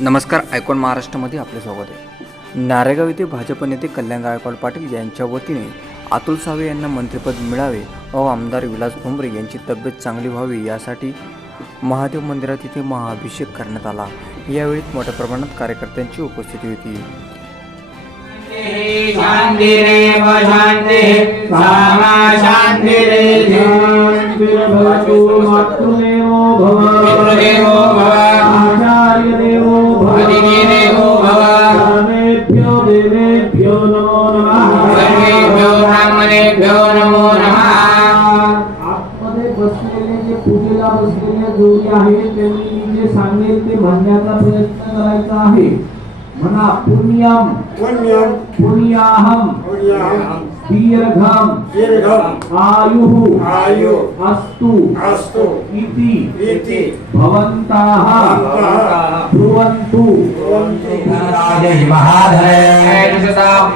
नमस्कार आयकॉन महाराष्ट्रामध्ये आपले स्वागत आहे. नारेगाव येथे भाजप नेते कल्याण गायकवाड पाटील यांच्या वतीने अतुल सावे यांना मंत्रिपद मिळावे व आमदार विलास भोंबरे यांची तब्येत चांगली व्हावी यासाठी महादेव मंदिरात इथे महाअभिषेक करण्यात आला. यावेळी मोठ्या प्रमाणात कार्यकर्त्यांची उपस्थिती होती. ब्राह्मणेभ्यो नमो नमः. आतमध्ये बसलेले जे पूजेला बसलेले जोडी आहेत त्यांनी जे सांगेल ते म्हणण्याचा प्रयत्न करायचा आहे. म्हणा पुण्यम. पुण्यम. पुण्याहम. पुण्याहम. दीर्घम। दीर्घम। आयुः। आयु। अस्तु। अस्तु। इति। इति। भवन्ताः। भवन्तः। ब्रुवन्तु।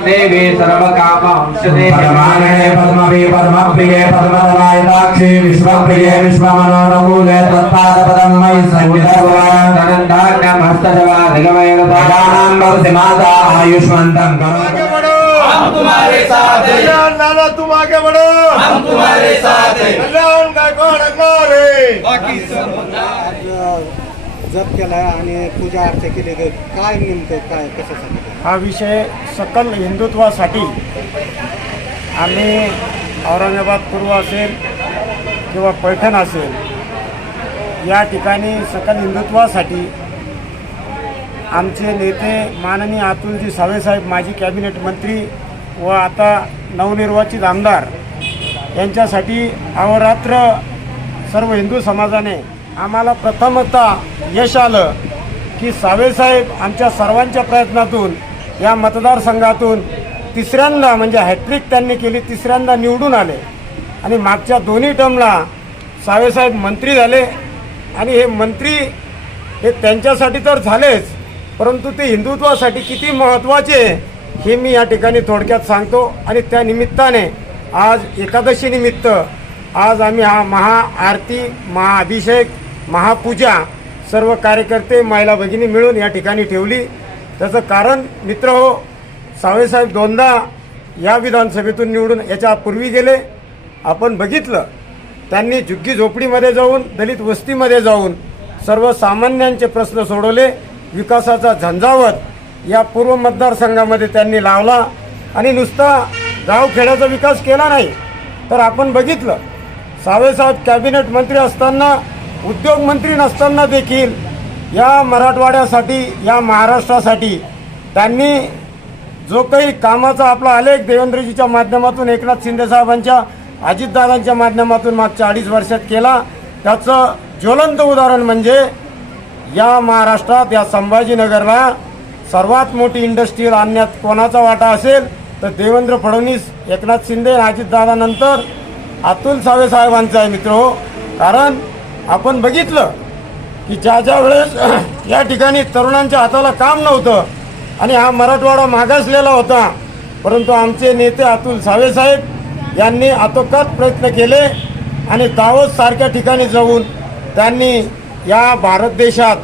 देवी सर्वकामांशदे। परमाणे पद्मवे परमप्रिये पद्मनायताक्षी विश्वप्रिये विश्वमनोरमूले तत्पादपदं मयि सन्निधर्वान् भगवानां भवति माता आयुष्मन्तं करोतु। हम तुम्हारे साथ हैं। कल्याण लाला तुम आगे बढ़ो। हम तुम्हारे साथ हैं। कल्याण गायकवाड अगमारे जप केला आणि पूजा अर्चा केली तर काय नेमकं काय कशासाठी हा विषय सकल हिंदुत्वासाठी आम्ही औरंगाबाद पूर्व असेल किंवा पैठण असेल या ठिकाणी सकल हिंदुत्वासाठी आमचे नेते माननीय अतुलजी सावेसाहेब माजी कॅबिनेट मंत्री व आता नवनिर्वाचित आमदार यांच्यासाठी अहोरात्र सर्व हिंदू समाजाने आम्हाला प्रथमतः यश आलं की सावेसाहेब आमच्या सर्वांच्या प्रयत्नातून या मतदारसंघातून तिसऱ्यांदा म्हणजे हॅट्रिक त्यांनी केली तिसऱ्यांदा निवडून आले. आणि मागच्या दोन्ही टर्मला सावेसाहेब मंत्री झाले. आणि हे मंत्री हे त्यांच्यासाठी तर झालेच परंतु ते हिंदुत्वासाठी किती महत्त्वाचे हे मी या ठिकाणी थोडक्यात सांगतो आणि त्या निमित्ताने आज एकादशी निमित्त आज आम्ही हा महाआरती महाअभिषेक महापूजा सर्व कार्यकर्ते महिला भगिनी मिळून या ठिकाणी ठेवली. त्याचं कारण मित्र हो सावेसाहेब दोनदा या विधानसभेतून निवडून याच्या पूर्वी गेले. आपण बघितलं त्यांनी झुग्गी झोपडीमध्ये जाऊन दलित वस्तीमध्ये जाऊन सर्वसामान्यांचे प्रश्न सोडवले. विकासाचा झंझावत या पूर्व मतदारसंघामध्ये त्यांनी लावला आणि नुसता गावखेड्याचा विकास केला नाही तर आपण बघितलं. सावेसाहेब कॅबिनेट मंत्री असताना उद्योगमंत्री नसताना देखील या मराठवाड्यासाठी या महाराष्ट्रासाठी त्यांनी जो काही कामाचा आपला आलेख देवेंद्रजीच्या माध्यमातून एकनाथ शिंदेसाहेबांच्या अजितदादांच्या माध्यमातून मागच्या अडीच वर्षात केला. त्याचं ज्वलंत उदाहरण म्हणजे या महाराष्ट्रात या संभाजीनगरला सर्वात मोठी इंडस्ट्रीयल आणण्यात कोणाचा वाटा असेल तर देवेंद्र फडणवीस एकनाथ शिंदे अजितदादानंतर अतुल सावे साहेबांचा आहे मित्र हो. कारण आपण बघितलं की ज्या ज्या वेळेस या ठिकाणी तरुणांच्या हाताला काम नव्हतं आणि हा मराठवाडा मागासलेला होता परंतु आमचे नेते अतुल सावे साहेब यांनी आतोकात प्रयत्न केले आणि दावोस सारख्या ठिकाणी जाऊन त्यांनी या भारत देशात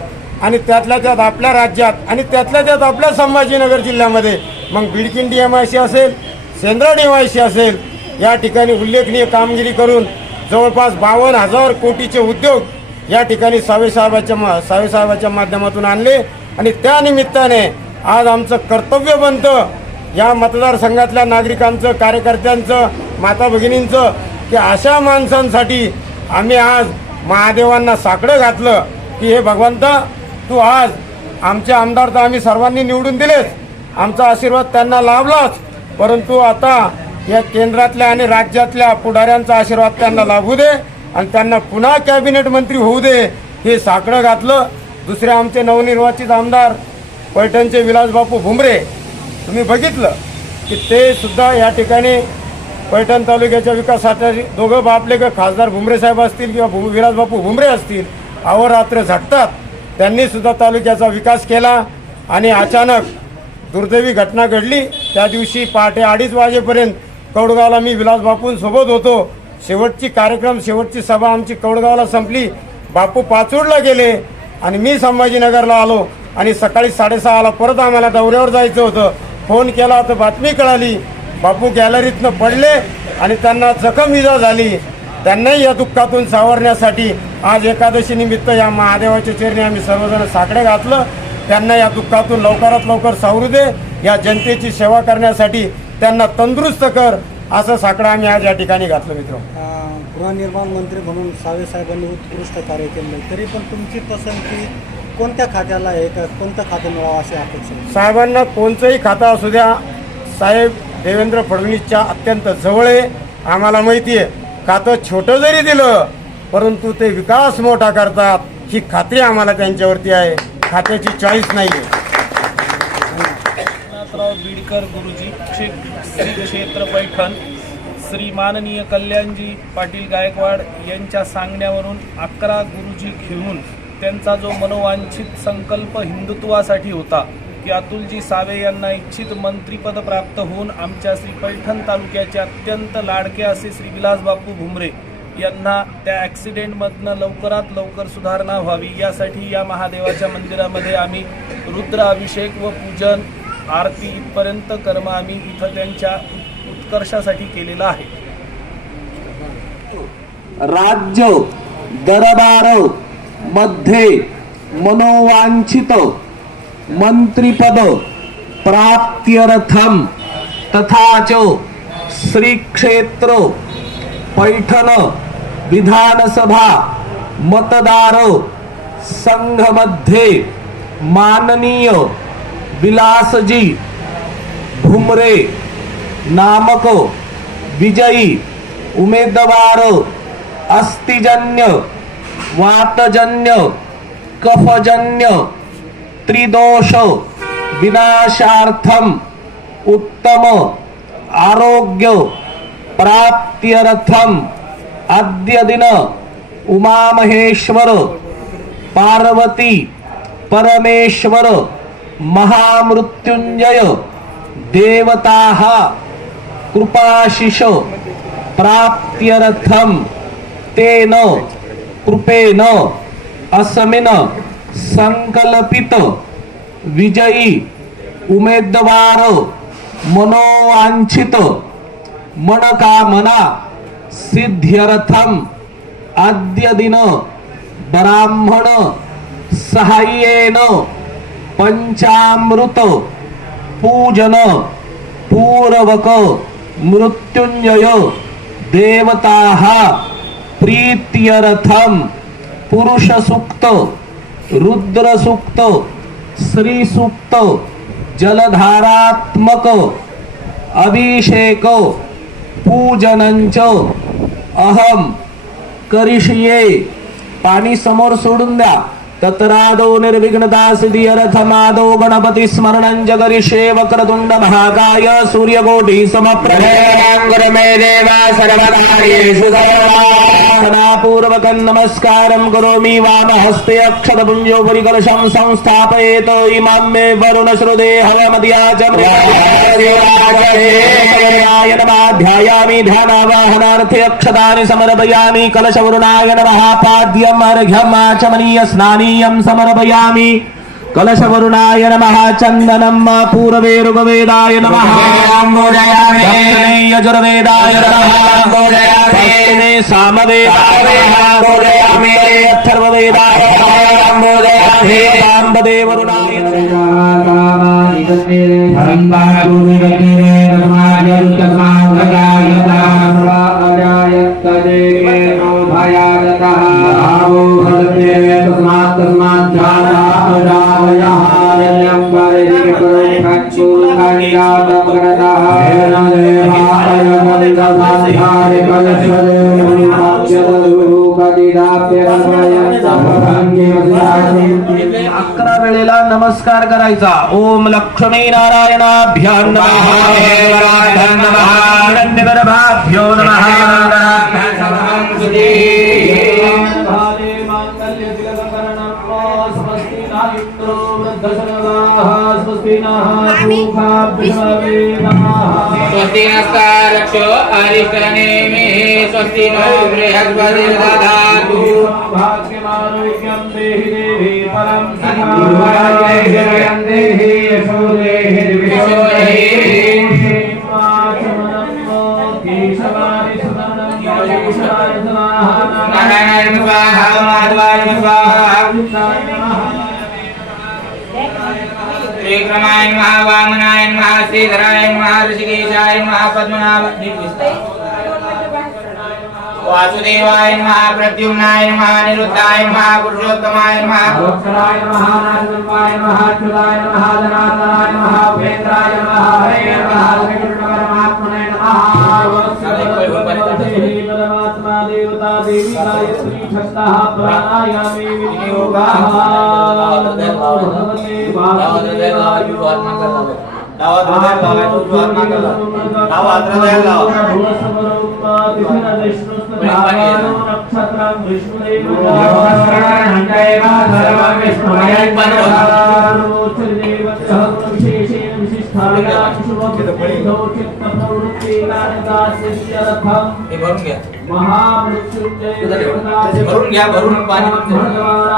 आणि त्यातल्या त्यात आपल्या राज्यात आणि त्यातल्या त्यात आपल्या संभाजीनगर जिल्ह्यामध्ये. मग बिडकिंडी एम आय सी असेल सेंद्राड एम आय सी असेल या ठिकाणी उल्लेखनीय कामगिरी करून जवळपास बावन्न हजार कोटीचे उद्योग या ठिकाणी सावेसाहेबाच्या मा सावेसाहेबाच्या माध्यमातून आणले. आणि त्यानिमित्ताने आज आमचं कर्तव्य बनतं. या मतदारसंघातल्या नागरिकांचं कार्यकर्त्यांचं माता भगिनींचं की अशा माणसांसाठी आम्ही आज महादेवांना साकडं घातलं की हे भगवंता तू आज आमचे आमदार तर आम्ही सर्वांनी निवडून दिलेच आमचा आशीर्वाद त्यांना लाभलाच. परंतु आता या केंद्रातल्या आणि राज्यातल्या पुढाऱ्यांचा आशीर्वाद त्यांना लाभू दे आणि त्यांना पुन्हा कॅबिनेट मंत्री होऊ दे हे साकडं घातलं. दुसरे आमचे नवनिर्वाचित आमदार पैठणचे विलासबापू भुमरे तुम्ही बघितलं की ते सुद्धा या ठिकाणी पैठण तालुक्याच्या विकासासाठी दोघं बापले का खासदार भुमरे साहेब असतील किंवा भू विलासबापू भुमरे असतील अहोरात्र झटतात. त्यांनी सुद्धा तालुक्याचा विकास केला आणि अचानक दुर्दैवी घटना घडली. त्या दिवशी पहाटे अडीच वाजेपर्यंत कौडगावला मी विलास बापूंसोबत होतो. शेवटची कार्यक्रम शेवटची सभा आमची कौडगावला संपली. बापू पाचोडला गेले आणि मी संभाजीनगरला आलो आणि सकाळी साडेसहाला परत आम्हाला दौऱ्यावर जायचं होतं. फोन केला तर बातमी कळाली. बापू गॅलरीतनं पडले आणि त्यांना जखम इजा झाली. त्यांनाही या दुःखातून सावरण्यासाठी आज एकादशी निमित्त या महादेवाच्या चरणी आम्ही सर्वजण साकडे घातलं. त्यांना या दुःखातून लवकरात लवकर सावरू दे. या जनतेची सेवा करण्यासाठी त्यांना तंदुरुस्त कर असं साकडं आम्ही आज या ठिकाणी घातलं मित्र गृहनिर्माण मंत्री म्हणून सावे साहेबांनी उत्कृष्ट कार्य केलं. तरी पण तुमची पसंती कोणत्या खात्याला आहे? का कोणतं खातं मिळावं अशी अपेक्षा? साहेबांना कोणचंही खातं असू द्या. साहेब देवेंद्र फडणवीसच्या अत्यंत जवळ आहे. आम्हाला माहिती आहे. खातं छोटं जरी दिलं परंतु ते विकास मोठा करतात ही खात्री आम्हाला त्यांच्यावरती आहे. खात्याची चॉईस नाही आहे बीडकर गुरुजी श्री क्षेत्र पैठण श्री माननीय कल्याणजी पाटील गायकवाड यांच्या सांगण्यावरून अकरा गुरुजी घेऊन त्यांचा जो मनोवांछित संकल्प हिंदुत्वासाठी होता की अतुलजी सावे यांना इच्छित मंत्रीपद प्राप्त होऊन आमच्या श्री पैठण तालुक्याचे अत्यंत लाडके असे श्री विलासबापू भुमरे यांना त्या ॲक्सिडेंटमधनं लवकरात लवकर सुधारणा व्हावी. यासाठी या महादेवाच्या मंदिरामध्ये आम्ही रुद्र अभिषेक व पूजन आरती इथपर्यंत कर्म आम्ही इथं त्यांच्या उत्कर्षासाठी केलेलं आहे. राज्य दरबारमध्ये मनोवांछित मंत्रिपद प्राप्त्यर्थम तथा च श्री क्षेत्र पैठण विधानसभा मतदार संघ मध्ये माननीय विलासजी भुमरे नामक विजयी उमेदवार अस्थिजन्य, वातजन्य, कफजन्य त्रिदोष विनाशार्थम उत्तम आरोग्य प्राप्त्यर्थम अद्य दिन उमामहेश्वर पार्वती परमेश्वर महामृत्युंजय देवताः कृपाशिष प्राप्त्यर्थम तेन कृपेन अस्मिन् संकल्पित विजयी उमेदवार मनोवांछित मनकामना सिद्ध्यर्थम अद्य दिन ब्राह्मण सहाय्येन पंचामृत पूजन पूर्वक मृत्युंजय देवताः प्रीत्यर्थम पुरुष सूक्त रुद्र श्री जलधारात्मक अभिषेक पूजनंच अहम करिष्ये. पाणी समोर सोडून द्या. तत्रादौ निर्विघ्नता सिद्धी अरथमादो स्मरणं महाकाय देवा सर्वकार्येषु नमस्कारं करोमि वामहस्ते अक्षतपुञ्जोपरि कलशं संस्थापयेत इमां मे वरुणश्रुते हवमदिया च ध्यायामि ध्यानावाहनार्थे अक्षतानि समर्पयामि कलशवरुणाय नमः पाद्यम् अर्घ्यम् आचमनीय स्नानि समर्पयामि कलशवरुणाय नमः चन्दनं पूर्वे ऋग्वेदाय नमः दक्षिणे यजुर्वेदाय नमः अकरा वेळेला नमस्कार करायचा. ओम लक्ष्मी नारायणाभ्यां नमः. स्वस्ति नस्कारक्षो अरिष्टनेमि स्वस्ति नो बृहस्पतिर्दधातु भाग्यमारोग्यं देहि देवी परं नारायण स्वाहा माधवाय स्वाहा श्रीक्रमाय नमः वामनाय नमः श्रीधराय नमः ऋषिकेशाय नमः पद्मनाभ वासुदेवाय नमः प्रद्युम्नाय नमः निरुद्धाय नमः पुरुषोत्तमाय नमः। अवक्षराय नमः नारदम्बाय नमः अच्युताय नमः जनार्दनाय नमः उपेन्द्राय नमः हरे नमः श्रीकृष्ण नमः। परमात्मा देवता देवी गायत्री छन्दः प्राणायामे विनियोगाः भगवते वासुदेवाय महामृत्युंजय भरून घ्या, भरून पाणी भगवाना